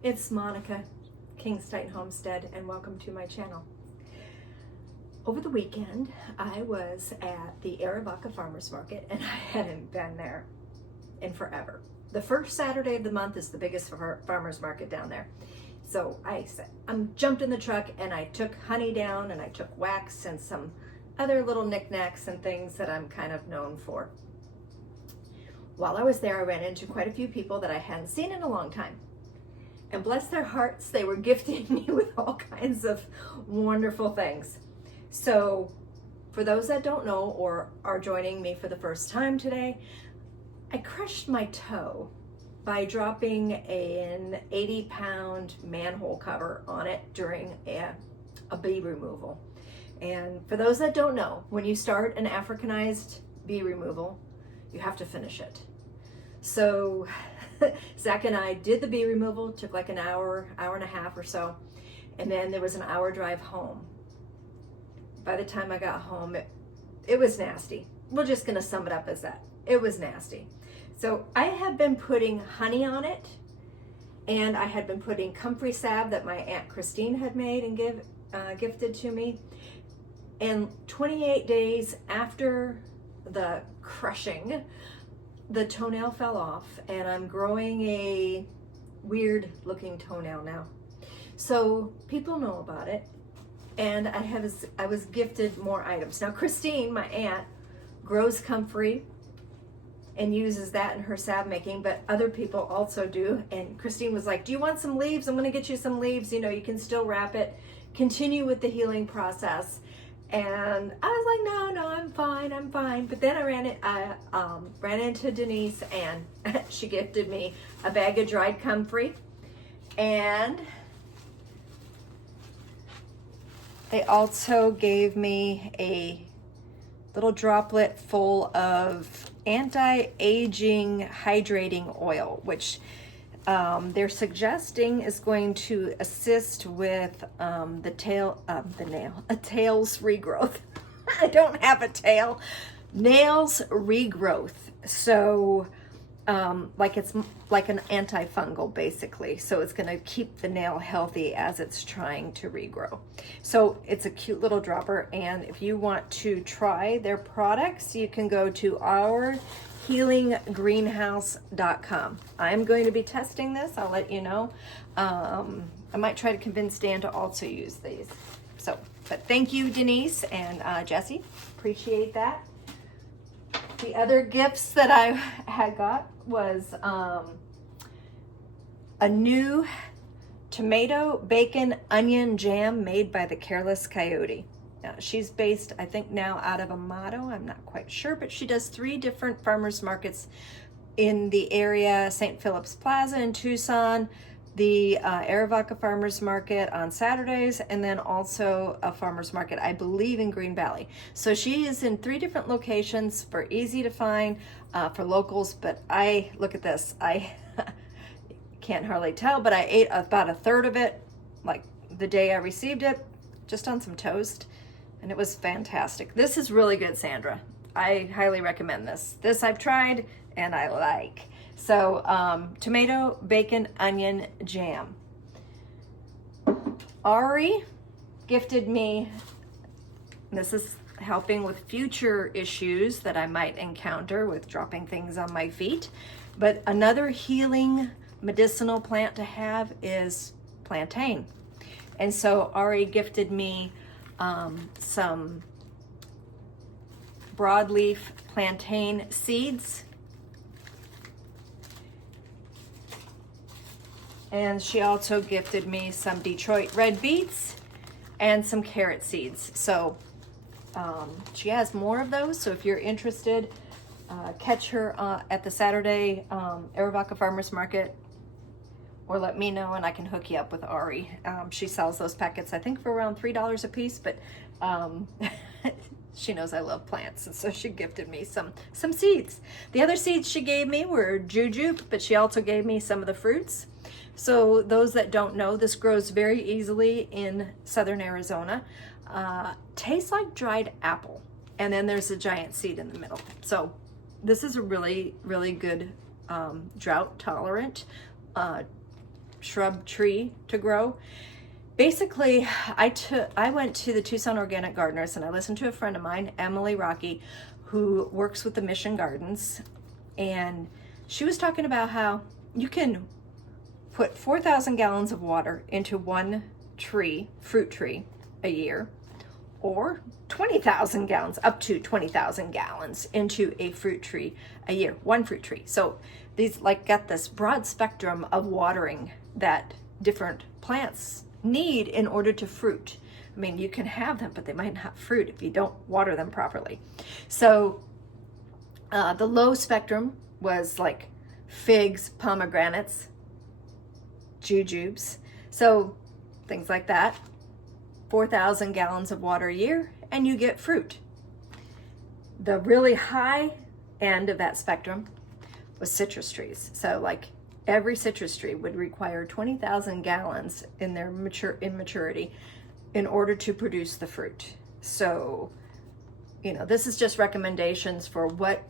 It's Monica, Kingstein Homestead, and welcome to my channel. Over the weekend, I was at the Arivaca Farmers Market, and I hadn't been there in forever. The first Saturday of the month is the biggest farmers market down there. So I jumped in the truck and I took honey down and I took wax and some other little knickknacks and things that I'm kind of known for. While I was there, I ran into quite a few people that I hadn't seen in a long time. And bless their hearts, they were gifting me with all kinds of wonderful things. So for those that don't know or are joining me for the first time today, I crushed my toe by dropping an 80-pound manhole cover on it during a bee removal. And for those that don't know, when you start an Africanized bee removal, you have to finish it. So Zach and I did the bee removal, took like an hour and a half or so, and then there was an hour drive home. By the time I got home, it was nasty. We're just gonna sum it up as that. It was nasty. So I had been putting honey on it, and I had been putting comfrey salve that my Aunt Christine had made and gifted to me. And 28 days after the crushing, the toenail fell off, and I'm growing a weird looking toenail now. So people know about it, and I was gifted more items. Now Christine, my aunt, grows comfrey and uses that in her salve making, but other people also do. And Christine was like, do you want some leaves? I'm gonna get you some leaves. You know, you can still wrap it, continue with the healing process. And I was like, no, I'm fine. But then I ran into Denise, and she gifted me a bag of dried comfrey, and they also gave me a little droplet full of anti-aging hydrating oil, which they're suggesting is going to assist with a tail's regrowth. I don't have a tail. Nails regrowth. So it's like an antifungal basically. So it's going to keep the nail healthy as it's trying to regrow. So it's a cute little dropper. And if you want to try their products, you can go to ourhealinggreenhouse.com. I'm going to be testing this. I'll let you know. I might try to convince Dan to also use these. So, but thank you, Denise and Jesse. Appreciate that. The other gifts that I had got was a new tomato, bacon, onion jam made by the Careless Coyote. Now, she's based, I think, now out of Amato. I'm not quite sure, but she does 3 different farmers markets in the area: St. Philip's Plaza in Tucson, the Arivaca Farmers Market on Saturdays, and then also a farmers market, I believe, in Green Valley. So she is in 3 different locations for easy to find for locals. But look at this. I can't hardly tell, but I ate about a third of it, like the day I received it, just on some toast. And it was fantastic. This is really good, Sandra. I highly recommend this. This I've tried and I like. So tomato, bacon, onion jam. Ari gifted me, this is helping with future issues that I might encounter with dropping things on my feet. But another healing medicinal plant to have is plantain. And so Ari gifted me some broadleaf plantain seeds, and she also gifted me some Detroit red beets and some carrot seeds. So she has more of those, so if you're interested, catch her at the Saturday Arivaca Farmers Market, or let me know and I can hook you up with Ari. She sells those packets, I think, for around $3 a piece, but she knows I love plants, and so she gifted me some seeds. The other seeds she gave me were jujube, but she also gave me some of the fruits. So those that don't know, this grows very easily in southern Arizona. Tastes like dried apple, and then there's a giant seed in the middle. So this is a really, really good drought tolerant shrub tree to grow. Basically, I went to the Tucson Organic Gardeners and I listened to a friend of mine, Emily Rocky, who works with the Mission Gardens, and she was talking about how you can put 4,000 gallons of water into one tree, fruit tree, a year, or 20,000 gallons, up to 20,000 gallons into a fruit tree a year, one fruit tree. So these like got this broad spectrum of watering that different plants need in order to fruit. I mean, you can have them, but they might not fruit if you don't water them properly. So the low spectrum was like figs, pomegranates, jujubes, so things like that. 4,000 gallons of water a year and you get fruit. The really high end of that spectrum was citrus trees. So like every citrus tree would require 20,000 gallons in their maturity in order to produce the fruit. So, you know, this is just recommendations for what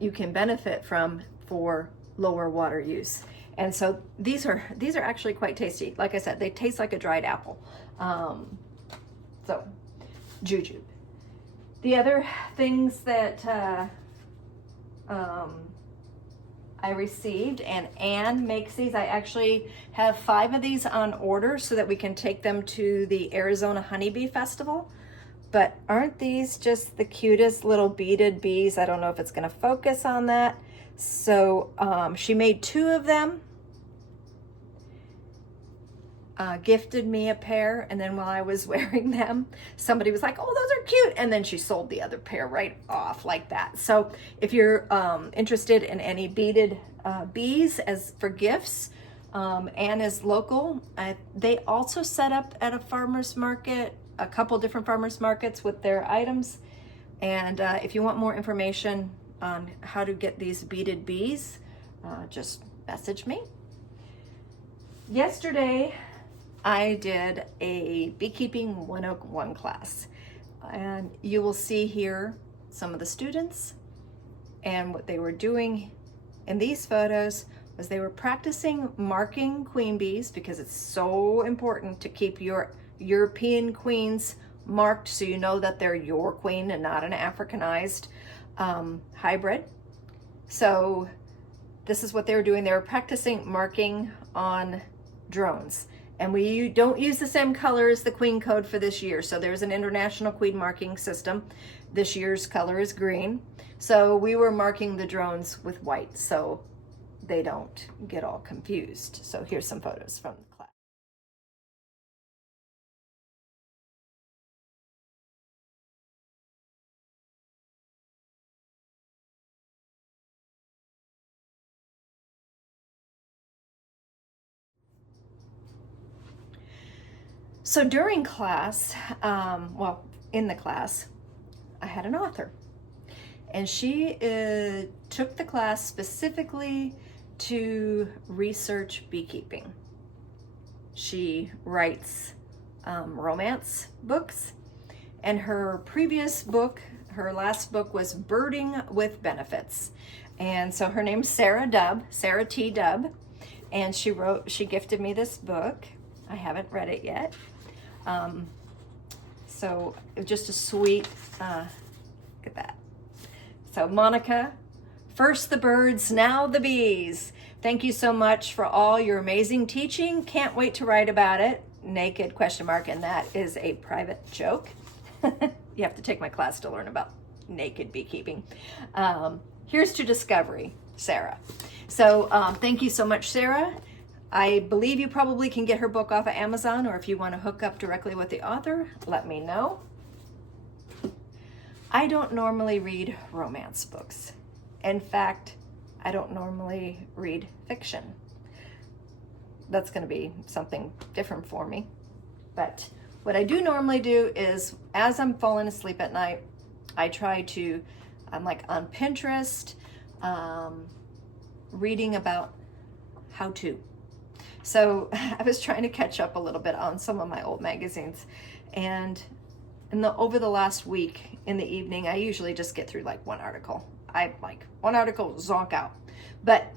you can benefit from for lower water use. And so these are actually quite tasty. Like I said, they taste like a dried apple. So jujube. The other things that I received, and Anne makes these. I actually have 5 of these on order so that we can take them to the Arizona Honeybee Festival. But aren't these just the cutest little beaded bees? I don't know if it's going to focus on that. So she made 2 of them, gifted me a pair, and then while I was wearing them, somebody was like, oh, those are cute, and then she sold the other pair right off like that. So if you're interested in any beaded bees as for gifts, Anne is local. They also set up at a farmer's market, a couple different farmers markets with their items, and if you want more information on how to get these beaded bees, just message me. Yesterday I did a Beekeeping 101 class, and you will see here some of the students, and what they were doing in these photos was they were practicing marking queen bees, because it's so important to keep your European queens marked so you know that they're your queen and not an Africanized hybrid. So this is what they were doing. They were practicing marking on drones. And we don't use the same color as the queen code for this year. So there's an international queen marking system. This year's color is green. So we were marking the drones with white so they don't get all confused. So here's some photos from the class. So during class, in the class, I had an author, and she took the class specifically to research beekeeping. She writes romance books, and her previous book, her last book, was Birding with Benefits. And so her name's Sarah T. Dubb, and she gifted me this book. I haven't read it yet. So just a sweet, look at that. So Monica, first the birds, now the bees. Thank you so much for all your amazing teaching. Can't wait to write about it. Naked ? And that is a private joke. You have to take my class to learn about naked beekeeping. Here's to discovery, Sarah. So thank you so much, Sarah. I believe you probably can get her book off of Amazon, or if you want to hook up directly with the author, let me know. I don't normally read romance books. In fact, I don't normally read fiction. That's going to be something different for me. But what I do normally do is, as I'm falling asleep at night, I'm like on Pinterest, reading about how to. So I was trying to catch up a little bit on some of my old magazines, and over the last week in the evening, I usually just get through like one article. I like one article, zonk out. But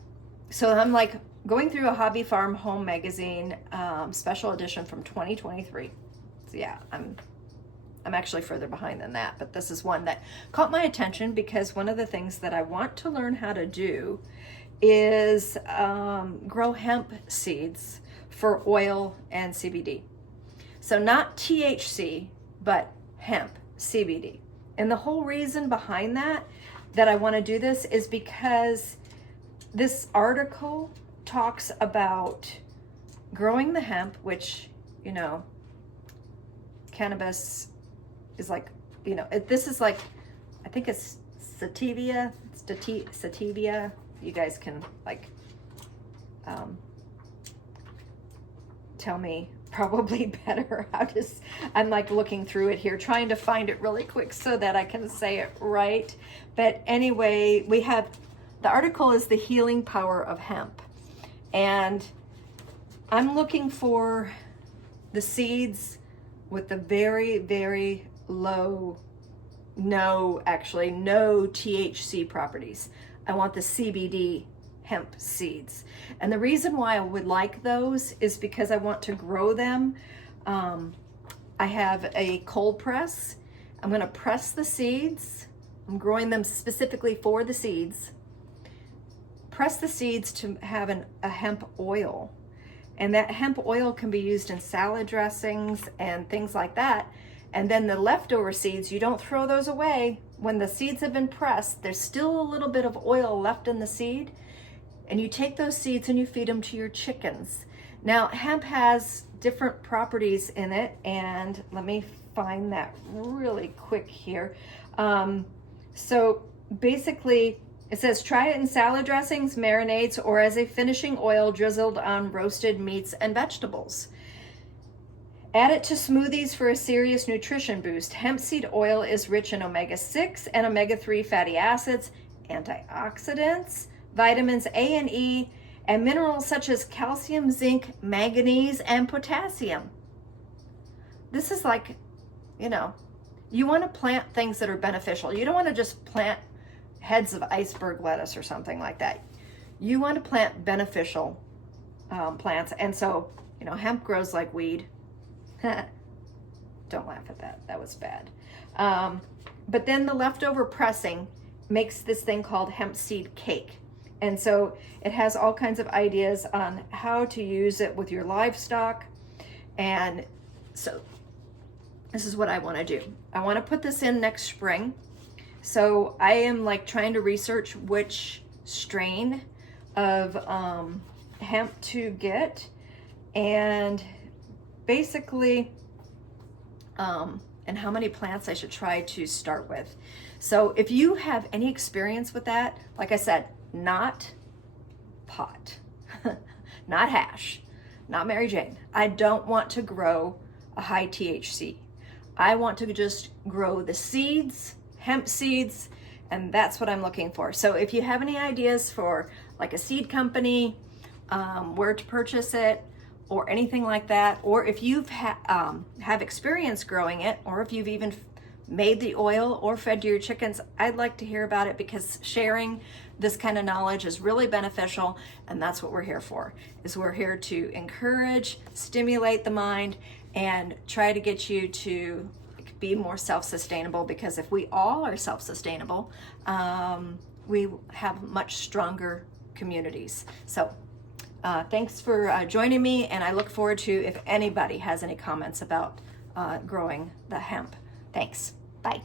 so I'm like going through a Hobby Farm Home Magazine special edition from 2023. So yeah, I'm actually further behind than that, but this is one that caught my attention because one of the things that I want to learn how to do is grow hemp seeds for oil and CBD. So not THC, but hemp, CBD. And the whole reason behind that I want to do this is because this article talks about growing the hemp, which, you know, cannabis is like, you know, this is like, I think it's sativa, sativa. You guys can like tell me probably better how to, I'm like looking through it here, trying to find it really quick so that I can say it right. But anyway, we have, the article is The Healing Power of Hemp. And I'm looking for the seeds with the very, very low, no THC properties. I want the CBD hemp seeds. And the reason why I would like those is because I want to grow them. I have a cold press. I'm going to press the seeds. I'm growing them specifically for the seeds. Press the seeds to have a hemp oil. And that hemp oil can be used in salad dressings and things like that. And then the leftover seeds, you don't throw those away. When the seeds have been pressed, there's still a little bit of oil left in the seed. And you take those seeds and you feed them to your chickens. Now, hemp has different properties in it. And let me find that really quick here. So basically, it says, try it in salad dressings, marinades, or as a finishing oil drizzled on roasted meats and vegetables. Add it to smoothies for a serious nutrition boost. Hemp seed oil is rich in omega-6 and omega-3 fatty acids, antioxidants, vitamins A and E, and minerals such as calcium, zinc, manganese, and potassium. This is like, you know, you want to plant things that are beneficial. You don't want to just plant heads of iceberg lettuce or something like that. You want to plant beneficial plants. And so, you know, hemp grows like weed. Don't laugh at that. That was bad. But then the leftover pressing makes this thing called hemp seed cake. And so it has all kinds of ideas on how to use it with your livestock. And so this is what I want to do. I want to put this in next spring. So I am like trying to research which strain of hemp to get, and basically and how many plants I should try to start with. So if you have any experience with that, like I said, not pot, not hash, not Mary Jane. I don't want to grow a high THC. I want to just grow the seeds, hemp seeds, and that's what I'm looking for. So if you have any ideas for like a seed company, where to purchase it, or anything like that, or if you've have experience growing it, or if you've even made the oil or fed to your chickens, I'd like to hear about it, because sharing this kind of knowledge is really beneficial, and that's what we're here for. Is we're here to encourage, stimulate the mind, and try to get you to be more self-sustainable, because if we all are self-sustainable, we have much stronger communities. So thanks for joining me, and I look forward to if anybody has any comments about growing the hemp. Thanks. Bye.